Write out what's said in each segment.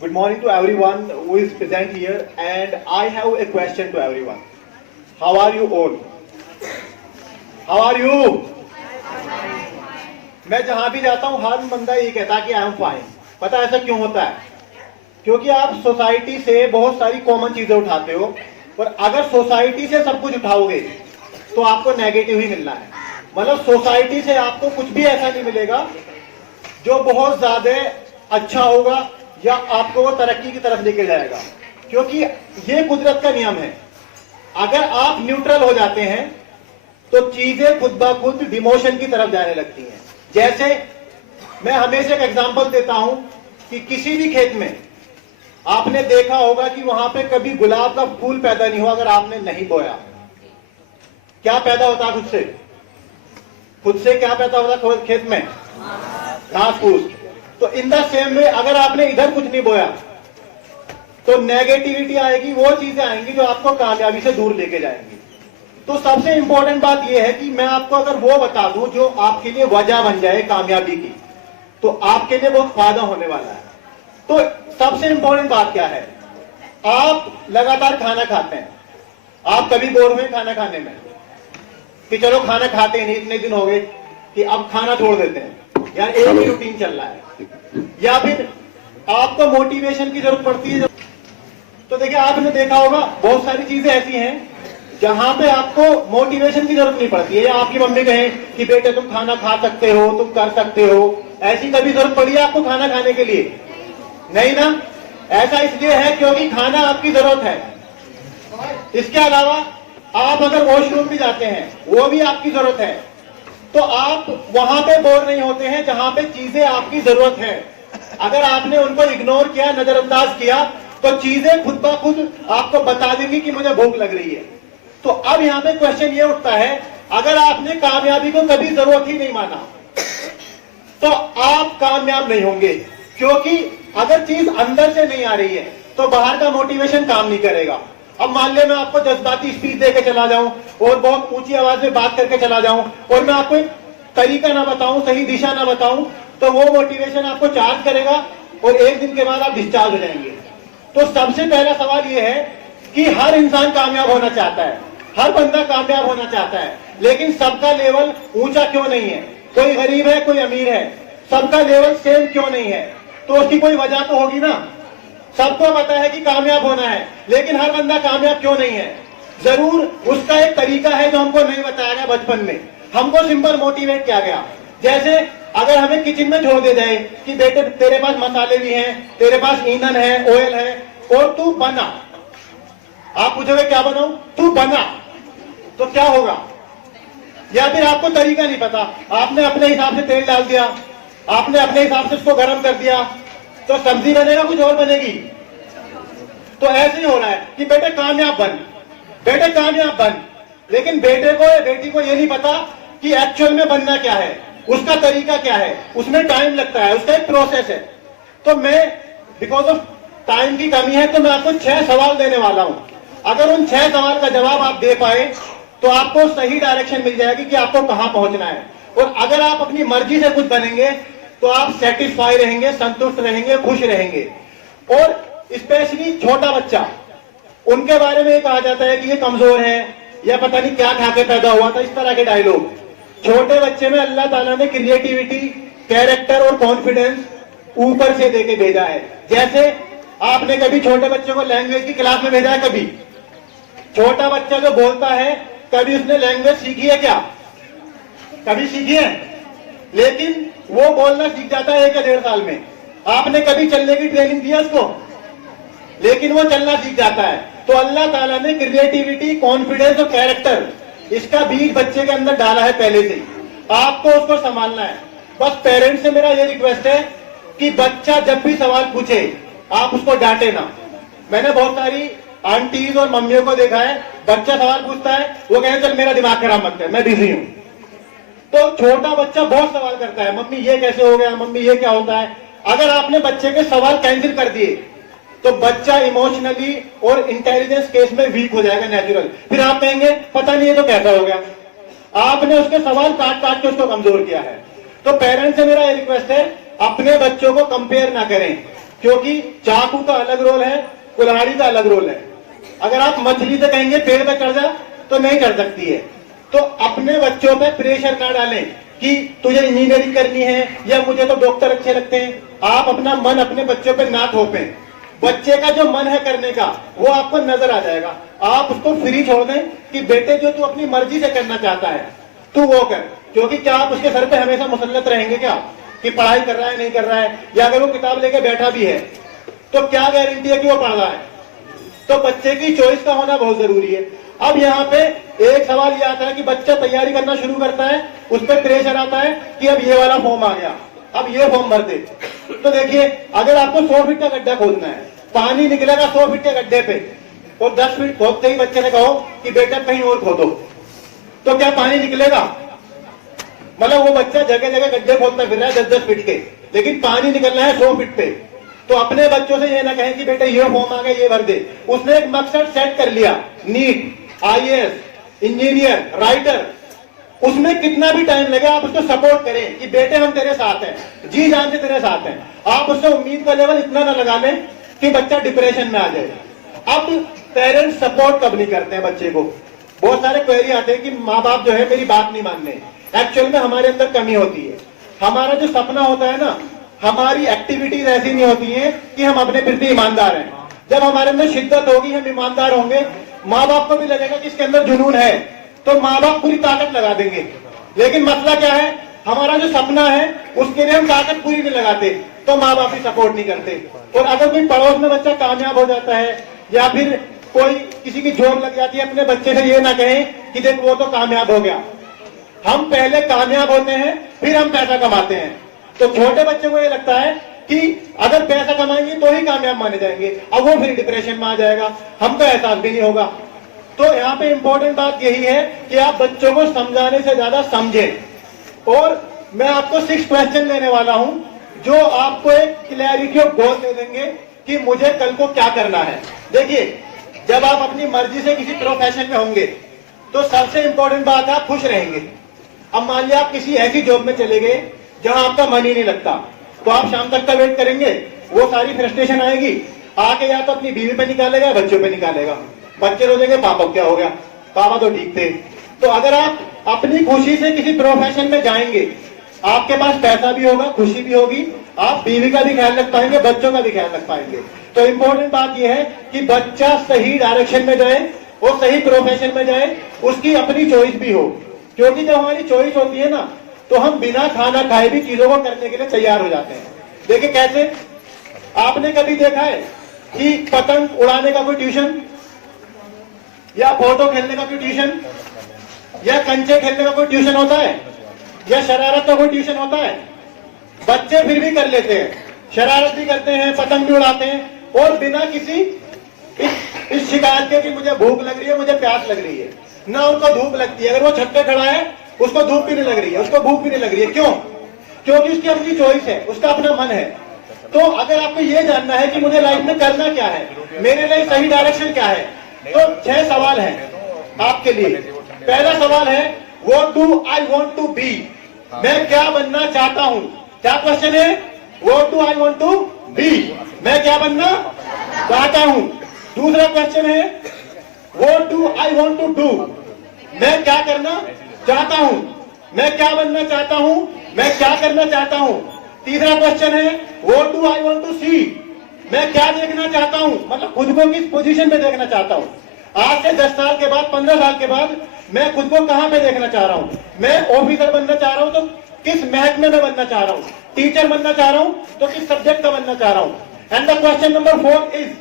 Good morning to everyone who is present here, and I have a question to everyone. How are you all? How are you? मैं जहां भी जाता हूं हर बंदा ये कहता है कि आई एम फाइन। पता है ऐसा क्यों होता है? क्योंकि आप सोसाइटी से बहुत सारी कॉमन चीजें उठाते हो, और अगर सोसाइटी से सब कुछ उठाओगे तो आपको नेगेटिव ही मिलना है। मतलब सोसाइटी से आपको कुछ भी ऐसा नहीं मिलेगा जो बहुत ज्यादा अच्छा होगा या आपको वो तरक्की की तरफ लेके जाएगा, क्योंकि ये कुदरत का नियम है। अगर आप न्यूट्रल हो जाते हैं तो चीजें खुद ब खुद डिमोशन की तरफ जाने लगती हैं। जैसे मैं हमेशा एक एग्जांपल देता हूं कि किसी भी खेत में आपने देखा होगा कि वहां पे कभी गुलाब का फूल पैदा नहीं हुआ अगर आपने नहीं बोया। क्या पैदा होता खुद से? खुद से क्या पैदा होता खेत में? घास फूस। तो इन द सेम वे अगर आपने इधर कुछ नहीं बोया तो नेगेटिविटी आएगी, वो चीजें आएंगी जो आपको कामयाबी से दूर लेके जाएंगी। तो सबसे इंपॉर्टेंट बात यह है कि मैं आपको अगर वो बता दूं जो आपके लिए वजह बन जाए कामयाबी की, तो आपके लिए बहुत फायदा होने वाला है। तो सबसे इंपॉर्टेंट बात क्या है? आप लगातार खाना खाते हैं, आप कभी बोर हुए खाना खाने में कि चलो खाना खाते नहीं, इतने दिन हो गए कि अब खाना छोड़ देते हैं, या एक ही रूटीन चल रहा है, या फिर आपको मोटिवेशन की जरूरत पड़ती है। तो देखिए आपने देखा होगा बहुत सारी चीजें ऐसी हैं जहां पे आपको मोटिवेशन की जरूरत नहीं पड़ती है, या आपकी मम्मी कहे कि बेटे तुम खाना खा सकते हो, तुम कर सकते हो। ऐसी कभी जरूरत पड़ी है आपको खाना खाने के लिए? नहीं ना। ऐसा इसलिए है क्योंकि खाना आपकी जरूरत है। इसके अलावा आप अगर वॉशरूम भी जाते हैं वो भी आपकी जरूरत है। तो आप वहां पे बोर नहीं होते हैं जहां पे चीजें आपकी जरूरत है। अगर आपने उनको इग्नोर किया, नजरअंदाज किया, तो चीजें खुद ब खुद आपको बता देंगी कि मुझे भूख लग रही है। तो अब यहाँ पे क्वेश्चन ये उठता है, अगर आपने कामयाबी को कभी जरूरत ही नहीं माना तो आप कामयाब नहीं होंगे, क्योंकि अगर चीज अंदर से नहीं आ रही है तो बाहर का मोटिवेशन काम नहीं करेगा। अब मान ले मैं आपको जज्बाती स्पीच देके चला जाऊं और बहुत ऊंची आवाज में बात करके चला जाऊं और मैं आपको एक तरीका ना बताऊं, सही दिशा ना बताऊं, तो वो मोटिवेशन आपको चार्ज करेगा और एक दिन के बाद आप डिस्चार्ज हो जाएंगे। तो सबसे पहला सवाल ये है कि हर इंसान कामयाब होना चाहता है, हर बंदा कामयाब होना चाहता है, लेकिन सबका लेवल ऊंचा क्यों नहीं है? कोई गरीब है, कोई अमीर है, सबका लेवल सेम क्यों नहीं है? तो उसकी कोई वजह तो होगी ना। सबको पता है कि कामयाब होना है, लेकिन हर बंदा कामयाब क्यों नहीं है? जरूर उसका एक तरीका है जो हमको नहीं बताया गया बचपन में। हमको सिंपल मोटिवेट किया गया। जैसे अगर हमें किचन में छोड़ दे जाए कि बेटे तेरे पास मसाले भी हैं, तेरे पास ईंधन है, ऑयल है, और तू बना। आप पूछोगे क्या बनाऊं? तू बना। तो क्या होगा? या फिर आपको तरीका नहीं पता, आपने अपने हिसाब से तेल डाल दिया, आपने अपने हिसाब से उसको गर्म कर दिया, तो सब्जी बनेगा कुछ और बनेगी। तो ऐसे ही हो रहा है कि बेटे कामयाब बन, बेटे कामयाब बन, लेकिन बेटे को या बेटी को ये नहीं पता कि एक्चुअल में बनना क्या है, उसका तरीका क्या है, उसमें टाइम लगता है, उसका एक प्रोसेस है। तो मैं बिकॉज ऑफ टाइम की कमी है तो मैं आपको 6 सवाल देने वाला हूं। अगर उन 6 सवाल का जवाब आप दे पाए तो आपको सही डायरेक्शन मिल जाएगी कि आपको कहां पहुंचना है। और अगर आप अपनी मर्जी से कुछ बनेंगे तो आप सेटिस्फाई रहेंगे, संतुष्ट रहेंगे, खुश रहेंगे। और स्पेशली छोटा बच्चा, उनके बारे में कहा जाता है कि ये कमजोर है या पता नहीं क्या खा के पैदा हुआ था, इस तरह के डायलॉग। छोटे बच्चे में अल्लाह ताला ने क्रिएटिविटी, कैरेक्टर और कॉन्फिडेंस ऊपर से देके भेजा है। जैसे आपने कभी छोटे बच्चों को लैंग्वेज की क्लास में भेजा है? कभी छोटा बच्चा जो बोलता है, कभी उसने लैंग्वेज सीखी है क्या? कभी सीखी है? लेकिन वो बोलना सीख जाता है 1 या 1.5 साल में। आपने कभी चलने की ट्रेनिंग दी है उसको? लेकिन वो चलना सीख जाता है। तो अल्लाह ताला ने क्रिएटिविटी, कॉन्फिडेंस और कैरेक्टर, इसका बीज बच्चे के अंदर डाला है पहले से ही। आपको उसको संभालना है। बस पेरेंट्स से मेरा ये रिक्वेस्ट है कि बच्चा जब भी सवाल पूछे आप उसको डांटे ना। मैंने बहुत सारी आंटीज और मम्मियों को देखा है, बच्चा सवाल पूछता है, वो कहे चल मेरा दिमाग खराब मत कर, मैं बिजी हूं। तो छोटा बच्चा बहुत सवाल करता है, मम्मी ये कैसे हो गया, मम्मी ये क्या होता है। अगर आपने बच्चे के सवाल कैंसिल कर दिए तो बच्चा इमोशनली और इंटेलिजेंस केस में वीक हो जाएगा नेचुरल। फिर आप कहेंगे पता नहीं ये तो कैसा हो गया। आपने उसके सवाल काट काट के उसको कमजोर किया है। तो पेरेंट्स से मेरा ये रिक्वेस्ट है, अपने बच्चों को कंपेयर ना करें। क्योंकि चाकू का अलग रोल है, कुल्हाड़ी का अलग रोल है। अगर आप मछली से कहेंगे पेड़ पे चढ़ जा तो नहीं चढ़ सकती है। तो अपने बच्चों पे प्रेशर ना डालें कि तुझे इंजीनियरिंग करनी है या मुझे तो डॉक्टर अच्छे लगते हैं। आप अपना मन अपने बच्चों पे ना थोपें। बच्चे का जो मन है करने का वो आपको नजर आ जाएगा। आप उसको फ्री छोड़ दें कि बेटे जो तू अपनी मर्जी से करना चाहता है तू वो कर। क्योंकि क्या आप उसके सर पे हमेशा मुसल्लत रहेंगे क्या कि पढ़ाई कर रहा है नहीं कर रहा है, या अगर वो किताब लेके बैठा भी है तो क्या गारंटी है कि वो पढ़ रहा है। तो बच्चे की चॉइस का होना बहुत जरूरी है। अब यहाँ पे एक सवाल ये आता है कि बच्चा तैयारी करना शुरू करता है, उस पर प्रेशर आता है कि अब ये वाला फॉर्म आ गया, अब ये फॉर्म भर दे। तो देखिए, अगर आपको 100 फीट का गड्ढा खोदना है, पानी निकलेगा 100 फीट के गड्ढे पे, और 10 फीट खोदते ही बच्चे ने कहो कि बेटा कहीं और खोदो, तो क्या पानी निकलेगा? मतलब वो बच्चा जगह जगह गड्ढे खोदता फिर रहा है 10-10 फीट के, लेकिन पानी निकलना है 100 फीट पे। तो अपने बच्चों से ये ना कहें कि बेटा ये फॉर्म आ गया ये भर दे। उसने एक मकसद सेट कर लिया, नीट, IAS, इंजीनियर, राइटर, उसमें कितना भी टाइम लगे आप उसको सपोर्ट करें कि बेटे हम तेरे साथ हैं, जी जान से तेरे साथ हैं। आप उससे उम्मीद का लेवल इतना ना लगा लें कि बच्चा डिप्रेशन में आ जाए। अब पेरेंट्स सपोर्ट कब नहीं करते हैं बच्चे को? बहुत सारे क्वेरी आते हैं कि माँ बाप जो है मेरी बात नहीं मान रहे। एक्चुअल में हमारे अंदर कमी होती है। हमारा जो सपना होता है ना, हमारी एक्टिविटीज ऐसी नहीं होती हैं कि हम अपने प्रति ईमानदार हैं। जब हमारे अंदर शिद्दत होगी, हम ईमानदार होंगे, माँ बाप को भी लगेगा कि इसके अंदर जुनून है, तो माँ बाप पूरी ताकत लगा देंगे। लेकिन मसला क्या है, हमारा जो सपना है उसके लिए हम ताकत पूरी नहीं लगाते, तो माँ बाप भी सपोर्ट नहीं करते। और अगर कोई पड़ोस में बच्चा कामयाब हो जाता है या फिर कोई किसी की जॉब लग जाती है, अपने बच्चे से ये ना कहें कि देख वो तो कामयाब हो गया। हम पहले कामयाब होते हैं फिर हम पैसा कमाते हैं। तो छोटे बच्चे को ये लगता है कि अगर पैसा कमाएंगे तो ही कामयाब माने जाएंगे, अब वो फिर डिप्रेशन में आ जाएगा, हमको एहसास भी नहीं होगा। तो यहाँ पे इंपॉर्टेंट बात यही है कि आप बच्चों को समझाने से ज्यादा समझें। और मैं आपको 6 क्वेश्चन देने वाला हूं जो आपको एक क्लैरिटी और गोल दे देंगे कि मुझे कल को क्या करना है। देखिए, जब आप अपनी मर्जी से किसी प्रोफेशन में होंगे तो सबसे इंपॉर्टेंट बात है आप खुश रहेंगे। अब मान लिया आप किसी ऐसी जॉब में चले गए जहां आपका मन ही नहीं लगता, तो आप शाम तक का वेट करेंगे, वो सारी फ्रस्ट्रेशन आएगी, आके या तो अपनी बीवी पे निकालेगा, बच्चों पे निकालेगा। बच्चे रोजेंगे पापा क्या हो गया, पापा तो ठीक थे। तो अगर आप अपनी खुशी से किसी प्रोफेशन में जाएंगे, आपके पास पैसा भी होगा, खुशी भी होगी, आप बीवी का भी ख्याल रख पाएंगे, बच्चों का भी ख्याल रख पाएंगे। तो इंपॉर्टेंट बात यह है कि बच्चा सही डायरेक्शन में जाए और सही प्रोफेशन में जाए, उसकी अपनी चॉइस भी हो। क्योंकि जब हमारी चॉइस होती है ना, तो हम बिना खाना खाए भी चीजों को करने के लिए तैयार हो जाते हैं। देखिए कैसे, आपने कभी देखा है कि पतंग उड़ाने का कोई ट्यूशन, या फोटो खेलने का कोई ट्यूशन, या कंचे खेलने का कोई ट्यूशन होता है, या शरारत का कोई ट्यूशन होता है? बच्चे फिर भी कर लेते हैं, शरारत भी करते हैं, पतंग भी उड़ाते हैं, और बिना किसी इस शिकायत के कि मुझे भूख लग रही है, मुझे प्यास लग रही है। ना उनको धूप लगती है, अगर वो छत पे खड़ा है उसको धूप भी नहीं लग रही है, उसको भूख भी नहीं लग रही है। क्यों? क्योंकि उसकी अपनी चॉइस है, उसका अपना मन है। तो अगर आपको ये जानना है कि मुझे लाइफ में करना क्या है, मेरे लिए सही डायरेक्शन क्या है, तो 6 सवाल हैं आपके लिए। पहला सवाल है, what do I want to be, मैं क्या बनना चाहता हूं। क्या क्वेश्चन है? What do I want to be, मैं क्या बनना चाहता हूं। दूसरा क्वेश्चन है, what do I want to do, मैं क्या करना चाहता हूं, मैं क्या बनना चाहता हूं, मैं क्या करना चाहता हूं। तीसरा क्वेश्चन है, what do I want to see, मैं क्या देखना चाहता हूं, मतलब खुद को किस पोजीशन पे देखना चाहता हूं। आज से 10 साल के बाद, 15 साल के बाद मैं खुद को कहां पे देखना चाह रहा हूं। मैं ऑफिसर बनना चाह रहा हूं तो किस महकमे में बनना चाह रहा हूं, टीचर बनना चाह रहा हूं तो किस सब्जेक्ट का बनना चाह रहा हूं। And the question number 4 is,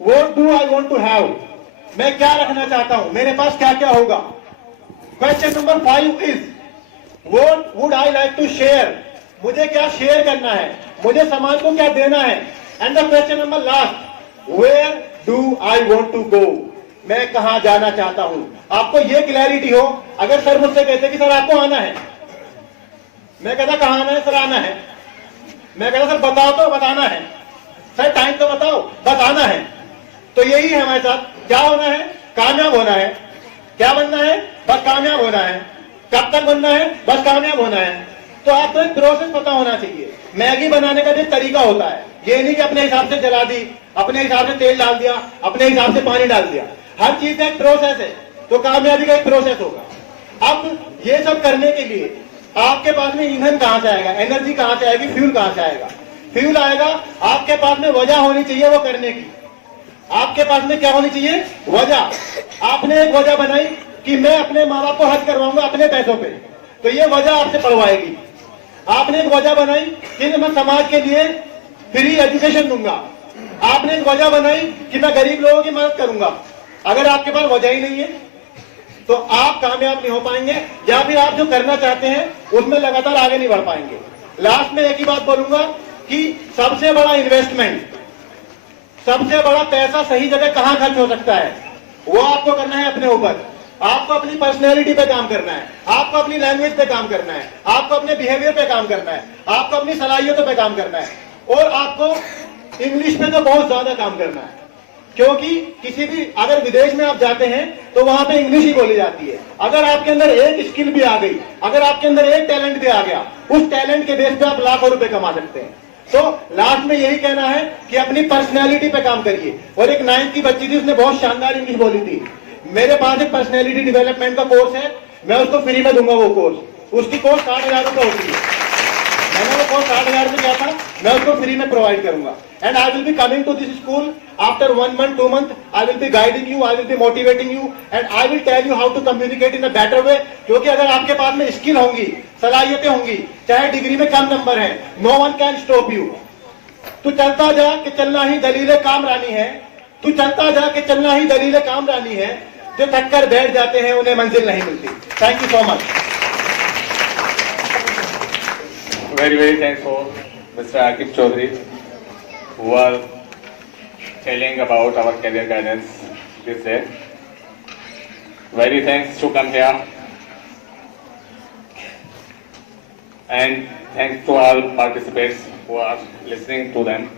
what do I want to have, मैं क्या रखना चाहता हूं, मेरे पास क्या क्या होगा। Question number 5 is, what would I like to share, मुझे क्या शेयर करना है, मुझे समाज को क्या देना है। And the question number last, where do I want to go, मैं कहां जाना चाहता हूं। आपको ये क्लैरिटी हो, अगर सर मुझसे कहते कि सर आपको आना है, मैं कहता कहां आना है सर, आना है। मैं कहता सर बताओ तो, बताना है। सर टाइम तो बताओ, बस आना है। तो यही है हमारे साथ, क्या होना है, कामयाब होना है। क्या बनना है, बस कामयाब होना है। कब तक बनना है, बस कामयाब होना है। तो आपको एक प्रोसेस पता होना चाहिए। मैगी बनाने का भी एक तरीका होता है, ये नहीं कि अपने हिसाब से जला दी, अपने हिसाब से तेल डाल दिया, अपने हिसाब से पानी डाल दिया। हर चीज का एक प्रोसेस है, तो कामयाबी का एक प्रोसेस होगा। अब ये सब करने के लिए आपके पास में ईंधन कहां से आएगा, एनर्जी कहां से आएगी, फ्यूल कहां से आएगा? फ्यूल आएगा, आपके पास में वजह होनी चाहिए वो करने की। आपके पास में क्या होनी चाहिए? वजह। आपने एक वजह बनाई कि मैं अपने माँ बाप को हज करवाऊंगा अपने पैसों पे, तो ये वजह आपसे पढ़वाएगी। आपने एक वजह बनाई कि मैं समाज के लिए फ्री एजुकेशन दूंगा। आपने एक वजह बनाई कि मैं गरीब लोगों की मदद करूंगा। अगर आपके पास वजह ही नहीं है तो आप कामयाब नहीं हो पाएंगे, या फिर आप जो करना चाहते हैं उसमें लगातार आगे नहीं बढ़ पाएंगे। लास्ट में एक ही बात बोलूंगा कि सबसे बड़ा इन्वेस्टमेंट, सबसे बड़ा पैसा सही जगह कहां खर्च हो सकता है, वो आपको करना है अपने ऊपर। आपको अपनी पर्सनैलिटी पे काम करना है, आपको अपनी लैंग्वेज पे काम करना है, आपको अपने बिहेवियर पे काम करना है, आपको अपनी सलाहियतों पे काम करना है, और आपको इंग्लिश पे तो बहुत ज्यादा काम करना है। क्योंकि किसी भी अगर विदेश में आप जाते हैं तो वहां पे इंग्लिश ही बोली जाती है। अगर आपके अंदर एक स्किल भी आ गई, अगर आपके अंदर एक टैलेंट भी आ गया, उस टैलेंट के बेस पे आप लाखों रुपए कमा सकते हैं। तो लास्ट में यही कहना है कि अपनी पर्सनैलिटी पे काम करिए। और एक 9th की बच्ची थी, उसने बहुत शानदार इंग्लिश बोली थी। मेरे पास एक पर्सनैलिटी डेवलपमेंट का कोर्स है, मैं उसको फ्री में दूंगा वो कोर्स। उसकी कोर्स 60,000 रुपए होती है। मैंने वो कोर्स 60,000 में किया था, मैं उसको फ्री में प्रोवाइड करूंगा। And I will be coming to this school after 1 month 2 month. I will be guiding you, I will be motivating you, and I will tell you how to communicate in a better way. क्योंकि अगर आपके पास में skill होंगी, सलाहियतें होंगी, चाहे degree में कम number है, no one can stop you. तू चलता जा कि चलना ही दलील काम रानी है, तू चलता जा कि चलना ही दलील काम रानी है। जो थक कर बैठ जाते हैं उन्हें मंजिल नहीं मिलती। Thank you so much. Very thanks for Mr. Akif Chaudhary, who are telling about our career guidance this day. Very thanks to come here, and thanks to all participants who are listening to them.